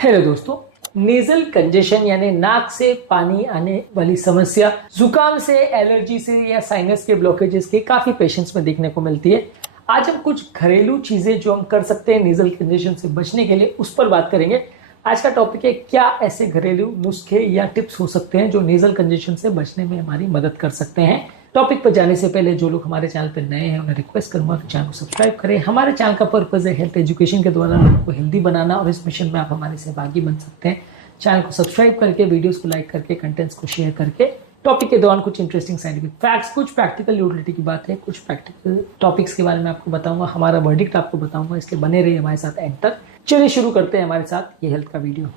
Hello दोस्तों, nasal congestion यानी नाक से पानी आने वाली समस्या जुकाम से, एलर्जी से या साइनस के ब्लॉकेजेस के काफी पेशेंट्स में देखने को मिलती है। आज हम कुछ घरेलू चीजें जो हम कर सकते हैं नेजल कंजेशन से बचने के लिए उस पर बात करेंगे। आज का टॉपिक है क्या ऐसे घरेलू नुस्खे या टिप्स हो सकते हैं जो नेजल कंजेशन से बचने में हमारी मदद कर सकते हैं। टॉपिक पर जाने से पहले जो लोग हमारे चैनल पर नए हैं उन्हें रिक्वेस्ट करूंगा कि चैनल को सब्सक्राइब करें। हमारे चैनल का पर्पस है हेल्थ एजुकेशन के द्वारा लोगों को हेल्दी बनाना और इस मिशन में आप हमारे सहभागी बन सकते हैं। चैनल को सब्सक्राइब करके, वीडियोस को लाइक करके, कंटेंट्स को शेयर करके। टॉपिक के दौरान कुछ इंटरेस्टिंग साइंटिफिक फैक्ट्स, कुछ प्रैक्टिकल यूटिलिटी की बात है, कुछ प्रैक्टिकल टॉपिक्स के बारे में आपको बताऊंगा, हमारा वर्डिक्ट आपको बताऊंगा, इसलिए बने रहिए हमारे साथ एंड तक। चलिए शुरू करते हैं हमारे साथ ये हेल्थ का वीडियो।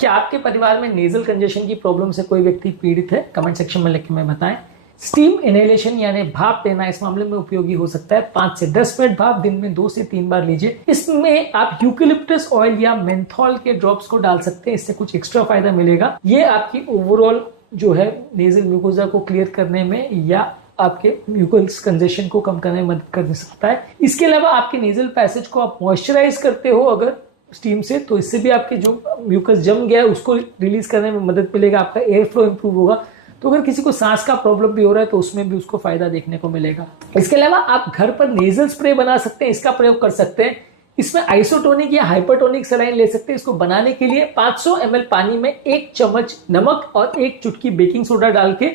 क्या आपके परिवार में नेजल कंजेशन की प्रॉब्लम से कोई व्यक्ति पीड़ित है? कमेंट सेक्शन में लिख के मैं बताएं। स्टीम इनहेलेशन यानी भाप लेना इस मामले में उपयोगी हो सकता है। 5 से 10 मिनट भाप दिन में 2 से 3 बार लीजिए। इसमें आप यूकेलिप्टस ऑयल या मेंथॉल के ड्रॉप्स को डाल सकते हैं, इससे कुछ एक्स्ट्रा फायदा मिलेगा। ये आपकी ओवरऑल जो है नेजल म्यूकोजा को क्लियर करने में या आपके म्यूकल कंजेशन को कम करने में मदद कर सकता है। इसके अलावा आपके नेजल पैसेज को आप मॉइस्चराइज करते हो अगर स्टीम से, तो इससे भी आपके जो म्यूकस जम गया है उसको रिलीज करने में मदद मिलेगा, आपका एयर फ्लो इंप्रूव होगा। तो अगर किसी को सांस का प्रॉब्लम भी हो रहा है तो उसमें भी उसको फायदा देखने को मिलेगा। इसके अलावा आप घर पर नेजल स्प्रे बना सकते हैं, इसका प्रयोग कर सकते हैं। इसमें आइसोटोनिक या हाइपरटोनिक सलाइन ले सकते हैं। इसको बनाने के लिए 500 ml पानी में 1 चम्मच नमक और 1 चुटकी बेकिंग सोडा डाल के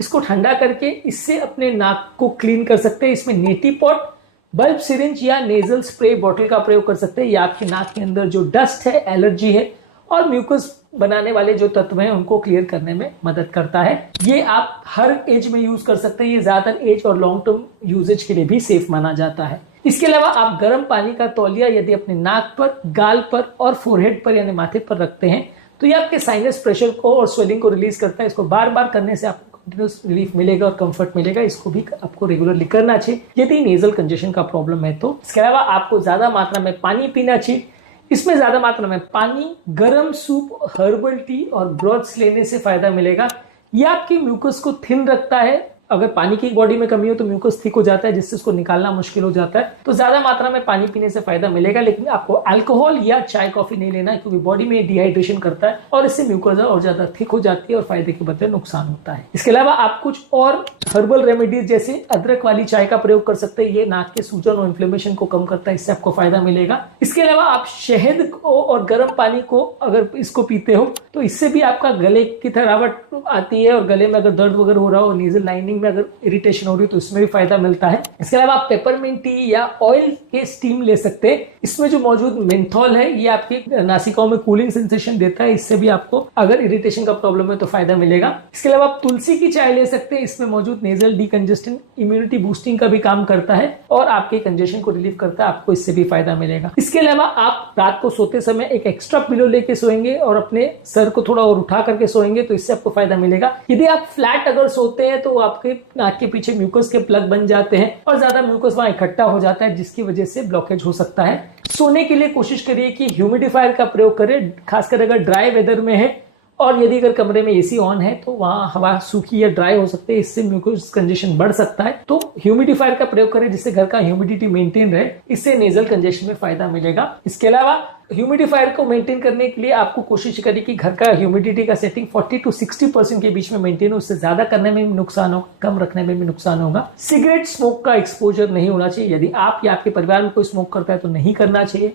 इसको ठंडा करके इससे अपने नाक को क्लीन कर सकते हैं। इसमें नेटी पॉट, बल्ब सिरिंज या नेजल स्प्रे बॉटल का प्रयोग कर सकते हैं। ये आपकी नाक के अंदर जो डस्ट है, एलर्जी है और म्यूकस बनाने वाले जो तत्व हैं उनको क्लियर करने में मदद करता है। ये आप हर एज में यूज कर सकते हैं। ये ज्यादातर एज और लॉन्ग टर्म यूजेज के लिए भी सेफ माना जाता है। इसके अलावा आप गर्म पानी का तौलिया यदि अपने नाक पर, गाल पर और फोरहेड पर यानी माथे पर रखते हैं तो ये आपके साइनस प्रेशर को और स्वेलिंग को रिलीज करता है। इसको बार बार करने से आपको कंटिन्यूस रिलीफ मिलेगा और कंफर्ट मिलेगा। इसको भी आपको रेगुलरली करना चाहिए यदि नेजल कंजेशन का प्रॉब्लम है तो। इसके अलावा आपको ज्यादा मात्रा में पानी पीना चाहिए। इसमें ज्यादा मात्रा में पानी, गर्म सूप, हर्बल टी और ब्रॉथ्स लेने से फायदा मिलेगा। यह आपकी म्यूकस को थिन रखता है। अगर पानी की बॉडी में कमी हो तो म्यूकस थिक हो जाता है, जिससे उसको निकालना मुश्किल हो जाता है। तो ज्यादा मात्रा में पानी पीने से फायदा मिलेगा, लेकिन आपको अल्कोहल या चाय कॉफी नहीं लेना है क्योंकि बॉडी में डिहाइड्रेशन करता है और इससे म्यूकोजा और ज्यादा थिक हो जाती है और फायदे के बदले नुकसान होता है। इसके अलावा आप कुछ और हर्बल रेमेडीज जैसे अदरक वाली चाय का प्रयोग कर सकते हैं। ये नाक के सूजन और इन्फ्लेमेशन को कम करता है, इससे आपको फायदा मिलेगा। इसके अलावा आप शहद को और गर्म पानी को अगर इसको पीते हो तो इससे भी आपका गले की थरावट आती है और गले में अगर दर्द वगैरह हो रहा हो, नेजल लाइनिंग में अगर इरिटेशन हो रही है तो इसमें भी फायदा मिलता है। इसके अलावा आप पेपरमिंट टी या ऑयल के स्टीम ले सकते हैं। इसमें जो मौजूद मेंथॉल है ये आपकी नासिकाओं में कूलिंग सेंसेशन देता है, इससे भी आपको अगर इरिटेशन का प्रॉब्लम है तो फायदा मिलेगा। इसके अलावा आप तुलसी की चाय ले सकते हैं। इसमें मौजूद नेजल डीकंजेस्टिंग, इम्यूनिटी बूस्टिंग का भी काम करता है और आपके कंजेशन को रिलीव करता है, आपको इससे भी फायदा मिलेगा। इसके अलावा आप रात को सोते समय एक एक्स्ट्रा पिलो लेके सोएंगे और अपने सर को थोड़ा और उठा करके सोएंगे तो इससे आपको फायदा मिलेगा। यदि आप फ्लैट अगर सोते हैं तो आपके नाक के पीछे म्यूकस के प्लग बन जाते हैं और ज्यादा म्यूकस वहां इकट्ठा हो जाता है, जिसकी वजह से ब्लॉकेज हो सकता है। सोने के लिए कोशिश करिए कि ह्यूमिडिफायर का प्रयोग करें, खासकर अगर ड्राई वेदर में है और यदि अगर कमरे में एसी ऑन है तो वहां हवा सूखी या ड्राई हो सकती है, इससे म्यूकस कंजेशन बढ़ सकता है। तो ह्यूमिडिफायर का प्रयोग करें जिससे घर का ह्यूमिडिटी मेंटेन रहे, इससे नेजल कंजेशन में फायदा मिलेगा। इसके अलावा ह्यूमिडिफायर को मेंटेन करने के लिए आपको कोशिश करिए कि घर का ह्यूमिडिटी का सेटिंग 40 to 60% के बीच में मेंटेन हो। उससे ज्यादा करने में भी नुकसान होगा, कम रखने में भी नुकसान होगा। सिगरेट स्मोक का एक्सपोजर नहीं होना चाहिए। यदि आप या आपके परिवार में कोई स्मोक करता है तो नहीं करना चाहिए।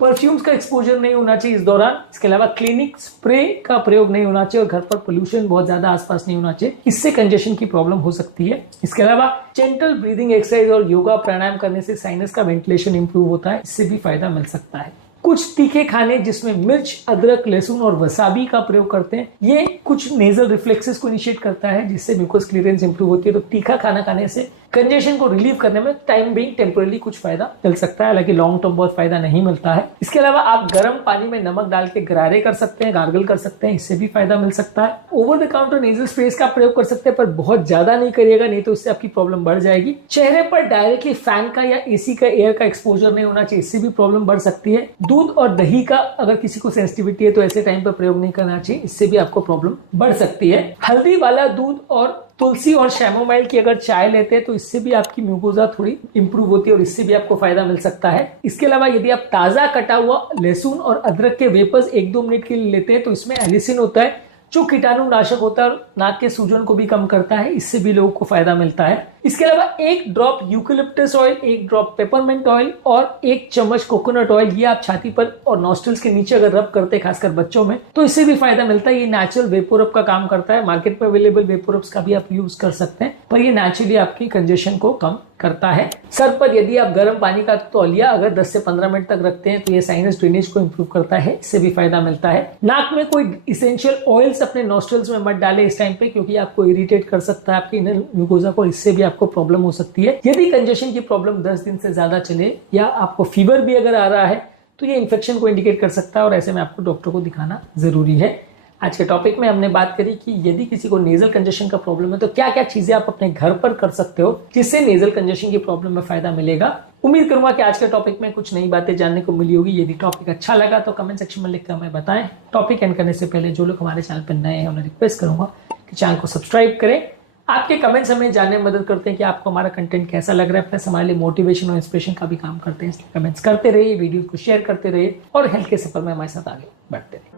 परफ्यूम्स का एक्सपोजर नहीं होना चाहिए इस दौरान। इसके अलावा क्लिनिक स्प्रे का प्रयोग नहीं होना चाहिए और घर पर पोल्यूशन बहुत ज्यादा आसपास नहीं होना चाहिए, इससे कंजेशन की प्रॉब्लम हो सकती है। इसके अलावा जेंटल ब्रीदिंग एक्सरसाइज और योगा प्राणायाम करने से साइनस का वेंटिलेशन इंप्रूव होता है, इससे भी फायदा मिल सकता है। कुछ तीखे खाने जिसमें मिर्च, अदरक, लहसुन और वसाबी का प्रयोग करते हैं, ये कुछ नेजल रिफ्लेक्सेस को इनिशिएट करता है जिससे म्यूकस क्लियरेंस इंप्रूव होती है। तो तीखा खाना खाने से कंजेशन को रिलीव करने में टाइम बीइंग टेम्पररी कुछ फायदा मिल सकता है, हालांकि लॉन्ग टर्म बहुत फायदा नहीं मिलता है। इसके अलावा आप गर्म पानी में नमक डाल के गरारे कर सकते हैं, गार्गल कर सकते हैं, इससे भी फायदा मिल सकता है। ओवर द काउंटर नेजल स्प्रेस का प्रयोग कर सकते हैं पर बहुत ज्यादा नहीं करिएगा, नहीं तो इससे आपकी प्रॉब्लम बढ़ जाएगी। चेहरे पर डायरेक्टली फैन का या एसी का एयर का एक्सपोजर नहीं होना चाहिए, इससे भी प्रॉब्लम बढ़ सकती है। दूध और दही का अगर किसी को सेंसिटिविटी है तो ऐसे टाइम पर प्रयोग नहीं करना चाहिए, इससे भी आपको प्रॉब्लम बढ़ सकती है। हल्दी वाला दूध और तुलसी और शैमोमाइल की अगर चाय लेते हैं तो इससे भी आपकी म्यूकोजा थोड़ी इंप्रूव होती है और इससे भी आपको फायदा मिल सकता है। इसके अलावा यदि आप ताजा कटा हुआ लहसुन और अदरक के वेपर्स 1-2 मिनट के लिए लेते हैं तो इसमें एलिसिन होता है जो कीटाणुनाशक होता है और नाक के सूजन को भी कम करता है, इससे भी लोगों को फायदा मिलता है। इसके अलावा 1 drop eucalyptus oil, 1 drop peppermint oil और 1 चम्मच कोकोनट ऑयल, ये आप छाती पर और नॉस्ट्रल्स के नीचे अगर रब करते हैं खासकर बच्चों में तो इससे भी फायदा मिलता है। ये नेचुरल वेपोरब का काम करता है। मार्केट में अवेलेबल वेपोरब्स का भी आप यूज कर सकते हैं पर ये नेचुरली आपकी कंजेशन को कम करता है। सर पर यदि आप गर्म पानी का तौलिया अगर 10 से 15 मिनट तक रखते हैं तो ये साइनस ड्रेनेज को इंप्रूव करता है, इससे भी फायदा मिलता है। नाक में कोई इसेंशियल ऑयल्स अपने नॉस्ट्रल्स में मत डालें इस टाइम पे क्योंकि आपको इरिटेट कर सकता है आपकी इनर म्यूकोजा को, इससे भी आपको प्रॉब्लम हो सकती है। यदि कंजेशन की प्रॉब्लम 10 दिन से ज्यादा चले या आपको फीवर भी अगर आ रहा है तो ये इन्फेक्शन को इंडिकेट कर सकता है और ऐसे में आपको डॉक्टर को दिखाना जरूरी है। आज के टॉपिक में हमने बात करी कि यदि किसी को नेजल कंजेशन का प्रॉब्लम है तो क्या क्या चीजें आप अपने घर पर कर सकते हो जिससे नेजल कंजेशन की प्रॉब्लम में फायदा मिलेगा। उम्मीद करूंगा कि आज के टॉपिक में कुछ नई बातें जानने को मिली होगी। यदि टॉपिक अच्छा लगा तो कमेंट सेक्शन में लिखकर हमें बताएं। टॉपिक एंड करने से पहले जो लोग हमारे चैनल पर नए हैं उन्हें रिक्वेस्ट करूंगा कि चैनल को सब्सक्राइब करें। आपके कमेंट्स हमें जानने में मदद करते हैं कि आपको हमारा कंटेंट कैसा लग रहा है, प्लस हमारे लिए मोटिवेशन और इंस्पिरेशन का भी काम करते हैं। इसलिए कमेंट्स करते रहिए, वीडियो को शेयर करते रहिए और हेल्थ के सफर में हमारे साथ आगे बढ़ते रहिए।